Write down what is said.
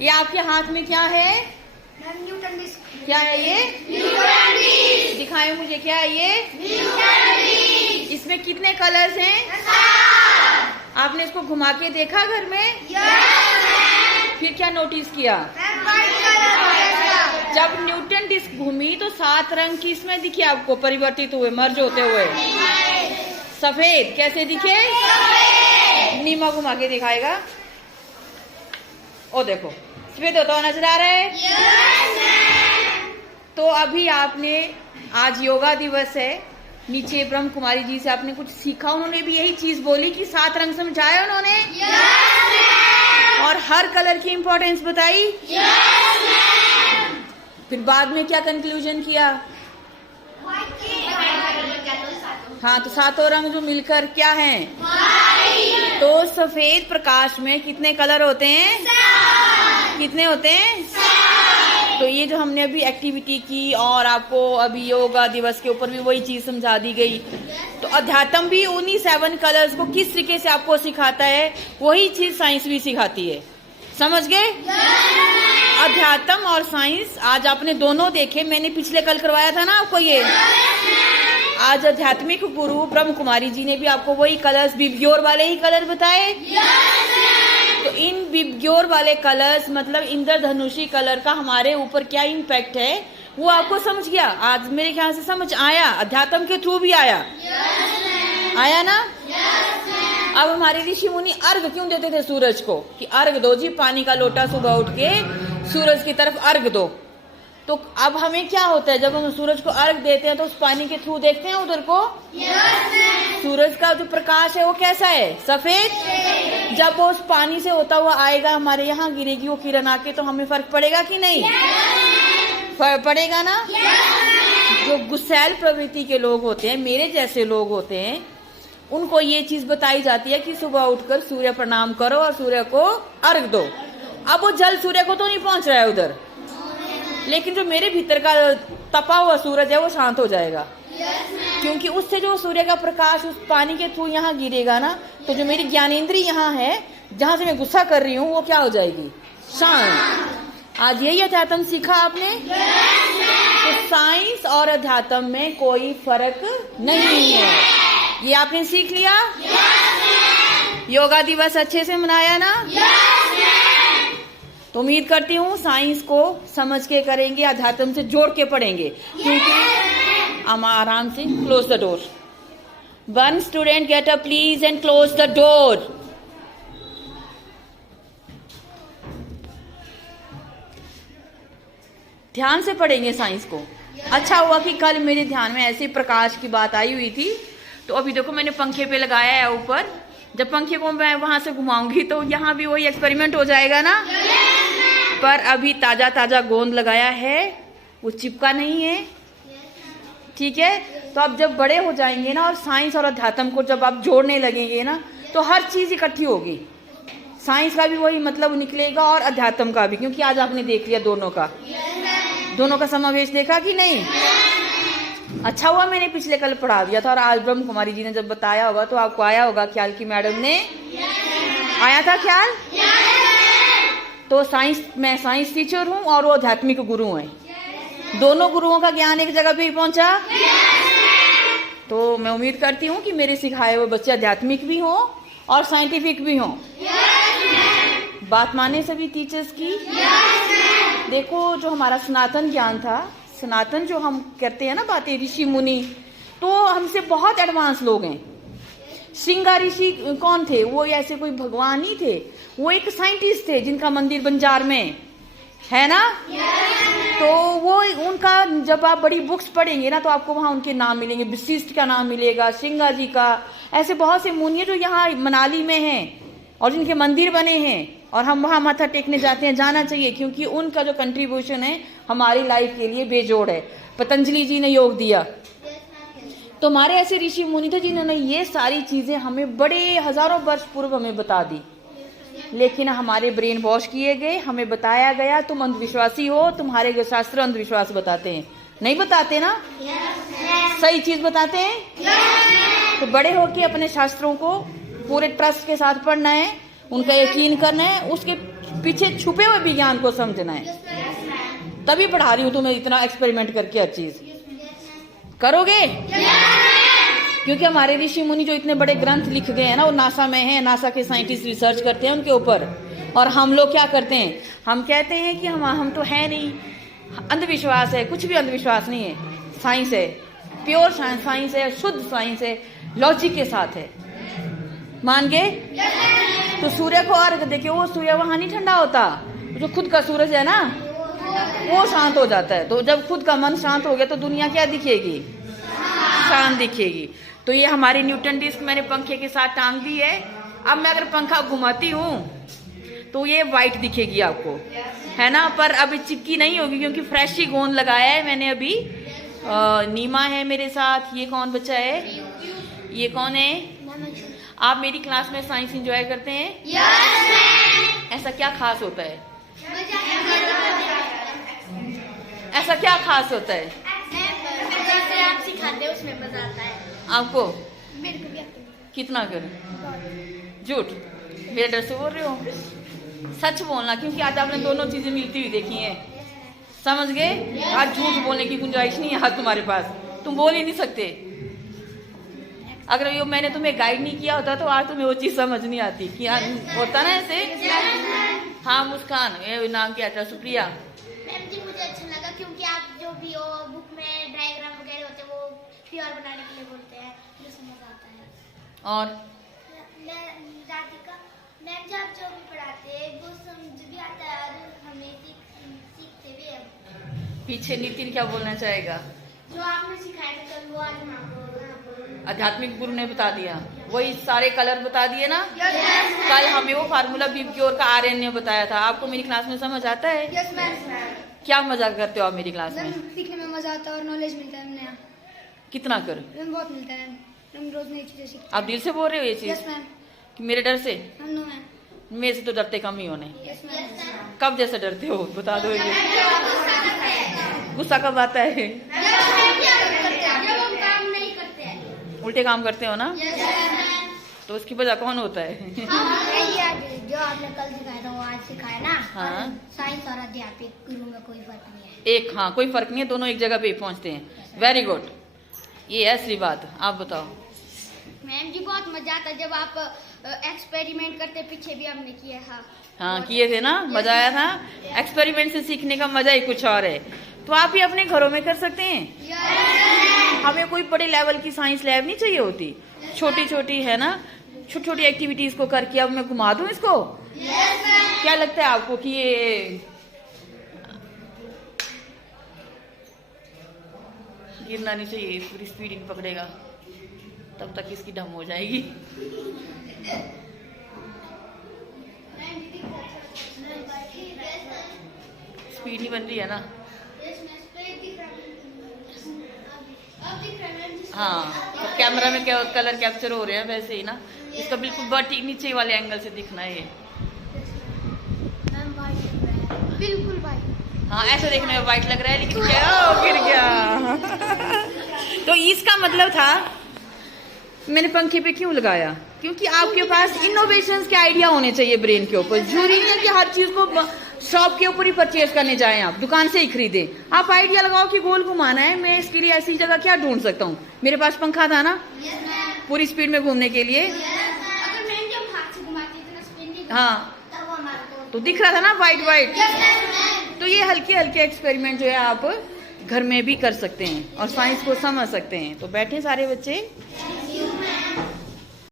ये आपके हाथ में क्या है? Newton disc. क्या है ये? Newton disc. दिखाएं मुझे, क्या है ये? Newton disc. इसमें कितने कलर्स हैं? 7। आपने इसको घुमा के देखा घर में? यस। फिर क्या नोटिस किया? White colour. जब न्यूटन डिस्क घूमी तो 7 रंग किसमें दिखे आपको परिवर्तित हुए, मर्ज होते हुए? सफेद। कैसे दिखे? नीमा घुमा के दिखाएगा। ओ देखो, सफेद होता हुआ नजर आ रहा है। तो अभी आपने, आज योगा दिवस है, नीचे ब्रह्म कुमारी जी से आपने कुछ सीखा। उन्होंने भी यही चीज बोली कि 7 रंग समझाया उन्होंने। और हर कलर की इंपॉर्टेंस बताई। फिर बाद में क्या कंक्लूजन किया? हाँ, तो 7 रंग जो मिलकर क्या हैं? तो सफेद प्रकाश में कितने कलर होते हैं? कितने होते हैं? तो ये जो हमने अभी एक्टिविटी की और आपको अभी योगा दिवस के ऊपर भी वही चीज समझा दी गई। तो अध्यात्म भी उन्हीं 7 कलर्स को किस तरीके से आपको सिखाता है, वही चीज साइंस भी सिखाती है। समझ गए? अध्यात्म और साइंस आज आपने दोनों देखे। मैंने पिछले कल करवाया था ना आपको ये। आज आध्यात्मिक गुरु ब्रह्म कुमारी जी ने भी आपको वही कलर्स, बिब्योर वाले ही कलर बताए। तो इन बिब्योर वाले कलर्स मतलब इंद्रधनुषी कलर का हमारे ऊपर क्या इम्पैक्ट है वो आपको समझ गया। आज मेरे ख्याल से समझ आया, अध्यात्म के थ्रू भी आया। आया ना? अब हमारे ऋषि मुनि अर्घ क्यों देते थे सूरज को, कि अर्घ दो जी, पानी का लोटा सुबह उठ के सूरज की तरफ अर्घ दो। तो अब हमें क्या होता है, जब हम सूरज को अर्घ देते हैं तो उस पानी के थ्रू देखते हैं उधर को। सूरज का जो प्रकाश है वो कैसा है? सफेद। जब वो उस पानी से होता हुआ आएगा, हमारे यहाँ गिरेगी वो किरण आके, तो हमें फर्क पड़ेगा कि नहीं? फर्क पड़ेगा ना? जो गुस्सैल प्रवृत्ति के लोग होते हैं, मेरे जैसे लोग होते हैं, उनको ये चीज बताई जाती है कि सुबह उठकर सूर्य प्रणाम करो और सूर्य को अर्घ दो। अब वो जल सूर्य को तो नहीं पहुंच रहा है उधर, लेकिन जो मेरे भीतर का तपा हुआ सूरज है वो शांत हो जाएगा। क्योंकि उससे जो सूर्य का प्रकाश उस पानी के थ्रू यहाँ गिरेगा ना, तो जो मेरी ज्ञानेंद्री यहाँ है, जहां से मैं गुस्सा कर रही हूँ, वो क्या हो जाएगी? शांत। आज यही अध्यात्म सीखा आपने। तो साइंस और अध्यात्म में कोई फर्क नहीं है, ये आपने सीख लिया। योगा दिवस अच्छे से मनाया ना? तो उम्मीद करती हूँ साइंस को समझ के करेंगे, अध्यात्म से जोड़ के पढ़ेंगे। क्योंकि हम आराम से close the door. 1 student get up please and close the door. ध्यान से पढ़ेंगे साइंस को। अच्छा हुआ कि कल मेरे ध्यान में ऐसे प्रकाश की बात आई हुई थी। तो अभी देखो मैंने पंखे पे लगाया है ऊपर। जब पंखे को मैं वहां से घुमाऊंगी तो यहाँ भी वही एक्सपेरिमेंट हो जाएगा ना। पर अभी ताजा ताजा गोंद लगाया है, वो चिपका नहीं है। ठीक है? तो अब जब बड़े हो जाएंगे ना और साइंस और अध्यात्म को जब आप जोड़ने लगेंगे ना, तो हर चीज इकट्ठी होगी। साइंस का भी वही मतलब निकलेगा और अध्यात्म का भी, क्योंकि आज आपने देख लिया दोनों का समावेश देखा कि नहीं। अच्छा हुआ मैंने पिछले कल पढ़ा दिया था और आज ब्रह्म कुमारी जी ने जब बताया होगा तो आपको आया होगा ख्याल की मैडम ने। आया था ख्याल? तो मैं साइंस टीचर हूँ और वो आध्यात्मिक गुरु हैं। दोनों गुरुओं का ज्ञान एक जगह पे ही पहुंचा। तो मैं उम्मीद करती हूँ कि मेरे सिखाए हुए बच्चे आध्यात्मिक भी हों और साइंटिफिक भी हों। बात माने सभी टीचर्स की। देखो, जो हमारा सनातन ज्ञान था, सनातन जो हम करते हैं ना बातें, ऋषि मुनि, तो हमसे बहुत एडवांस लोग हैं। श्रृंगा ऋषि कौन थे? वो ऐसे कोई भगवान ही थे, वो एक साइंटिस्ट थे जिनका मंदिर बंजार में है ना। तो वो उनका जब आप बड़ी बुक्स पढ़ेंगे ना तो आपको वहां उनके नाम मिलेंगे। वशिष्ठ का नाम मिलेगा, श्रृंगा जी का, ऐसे बहुत से मुनि जो यहाँ मनाली में हैं और जिनके मंदिर बने हैं और हम वहां माथा टेकने जाते हैं। जाना चाहिए, क्योंकि उनका जो कंट्रीब्यूशन है हमारी लाइफ के लिए बेजोड़ है। पतंजलि जी ने योग दिया, तो हमारे ऐसे ऋषि मुनि थे जिन्होंने ये सारी चीजें हमें बड़े हजारों वर्ष पूर्व हमें बता दी। लेकिन हमारे ब्रेन वॉश किए गए, हमें बताया गया तुम अंधविश्वासी हो, तुम्हारे शास्त्र अंधविश्वास बताते हैं। नहीं बताते ना? सही चीज बताते हैं। तो बड़े होके अपने शास्त्रों को पूरे ट्रस्ट के साथ पढ़ना है, उनका यकीन करना है, उसके पीछे छुपे हुए विज्ञान को समझना है। तभी पढ़ा रही हूँ तुम्हें इतना एक्सपेरिमेंट करके हर चीज। करोगे? क्योंकि हमारे ऋषि मुनि जो इतने बड़े ग्रंथ लिख गए हैं ना, वो नासा में है, नासा के साइंटिस्ट रिसर्च करते हैं उनके ऊपर। और हम लोग क्या करते हैं, हम कहते हैं कि हम तो है नहीं, अंधविश्वास है। कुछ भी अंधविश्वास नहीं है, साइंस है, प्योर साइंस है, शुद्ध साइंस है, लॉजिक के साथ है। मान गए? तो सूर्य को अर्घ देखिए, वो सूर्य वहां नहीं ठंडा होता, जो खुद का सूरज है ना वो शांत हो जाता है। तो जब खुद का मन शांत हो गया तो दुनिया क्या दिखेगी? शांत दिखेगी। तो ये हमारी न्यूटन डिस्क मैंने पंखे के साथ टांग दी है। अब मैं अगर पंखा घुमाती हूँ तो ये वाइट दिखेगी आपको, है ना, पर अभी चिपकी नहीं होगी क्योंकि फ्रेश ही गोंद लगाया है मैंने अभी। नीमा है मेरे साथ। ये कौन बच्चा है? ये कौन है? आप मेरी क्लास में साइंस एंजॉय करते हैं? ऐसा क्या खास होता है? ऐसा क्या खास होता है? जैसे आप सिखाते हो उसमें मजा आता है आपको? मेरे को भी। कितना कर? झूठ? मेरे डर से बोल रहे हो? सच बोलना, क्योंकि आज आपने दोनों चीजें मिलती हुई देखी हैं। समझ गए? आज झूठ बोलने की गुंजाइश नहीं है आज तुम्हारे पास, तुम बोल ही नहीं सकते। अगर ये मैंने तुम्हें गाइड नहीं किया होता तो आज तुम्हें वो चीज समझ नहीं आती कि होता ना ऐसे। हाँ मुस्कान, ये नाम क्या था? सुप्रिया। मैम जी मुझे अच्छा लगा क्योंकि आप जो भी हो बुक में डायग्राम वगैरह होते हैं वो प्योर बनाने के लिए बोलते हैं, मुझे समझ आता है। और राधिका मैम जी आप जो भी पढ़ाते हैं वो समझ भी आता है और हमें सीखते भी हैं। पीछे नितिन क्या बोलना चाहेगा? जो आपने सिखाया था कल वो आज हम आपको आध्यात्मिक गुरु ने बता दिया, वही सारे कलर बता दिए ना। कल हमें वो फार्मूला बीबक्योर का आर्यन ने बताया था। आपको मेरी क्लास में समझ आता है? Yes ma'am. क्या मजाक करते हो आप मेरी क्लास में? सीखने में मजा आता है और नॉलेज मिलता है नया। कितना कर? बहुत मिलता है, हम रोज नई चीजें सीखते हैं। आप दिल से बोल रहे हो ये चीज? Yes ma'am. कि मेरे डर से? No ma'am. मेरे से तो डरते कम ही होने। Yes ma'am. कब जैसे डरते हो बता दो ये। गुस्सा कब आता है? जब हम काम नहीं करते हैं। उल्टे काम करते हो ना, यस मैम। तो उसकी वजह कौन होता है? जो आपने कल सिखाया था वो आज सिखाया ना। हाँ। साइंस और अध्यात्मिक गुरु में कोई फर्क नहीं है। एक, हाँ कोई फर्क नहीं है, दोनों एक जगह पे पहुंचते हैं। वेरी गुड, ये है असली बात। आप बताओ। मैम जी बहुत मजा आता है जब आप एक्सपेरिमेंट करते, पीछे भी हमने किया था। हाँ किए थे ना, मजा आया था। एक्सपेरिमेंट से सीखने का मजा ही कुछ और है। तो आप ही अपने घरों में कर सकते हैं। हमें कोई बड़े लेवल की साइंस लैब नहीं चाहिए होती, छोटी छोटी है ना, छोटी छोटी एक्टिविटीज को करके। अब मैं घुमा दूं इसको? क्या लगता है आपको कि ये गिरना नहीं चाहिए? पूरी स्पीड इन पकड़ेगा तब तक इसकी डम हो जाएगी। स्पीड नहीं बन रही है ना? हाँ, तो कैमरा में क्या कलर कैप्चर हो रहे हैं वैसे ही ना। इसका बिल्कुल बट नीचे वाले एंगल से दिखना है ये। बिल्कुल भाई। हाँ ऐसे देखने में वाइट लग रहा है लेकिन क्या गिर गया। तो इसका मतलब था मैंने पंखे पे क्यों लगाया? क्योंकि आपके पास इनोवेशंस के आइडिया होने चाहिए ब्रेन के ऊपर। जरूरी नहीं है कि हर चीज को शॉप के ऊपर ही परचेज करने जाएं, आप दुकान से ही खरीदें। आप आइडिया लगाओ कि गोल घुमाना है, मैं इसके लिए ऐसी जगह क्या ढूंढ सकता हूँ। मेरे पास पंखा था ना पूरी स्पीड में घूमने के लिए। अगर मैं जब हाथ से घुमाती थी ना स्पिन नहीं हाँ तब वो हमारे को तो दिख रहा था ना वाइट वाइट। तो ये हल्के हल्के एक्सपेरिमेंट जो है आप घर में भी कर सकते हैं और साइंस को समझ सकते हैं। तो बैठे सारे बच्चे।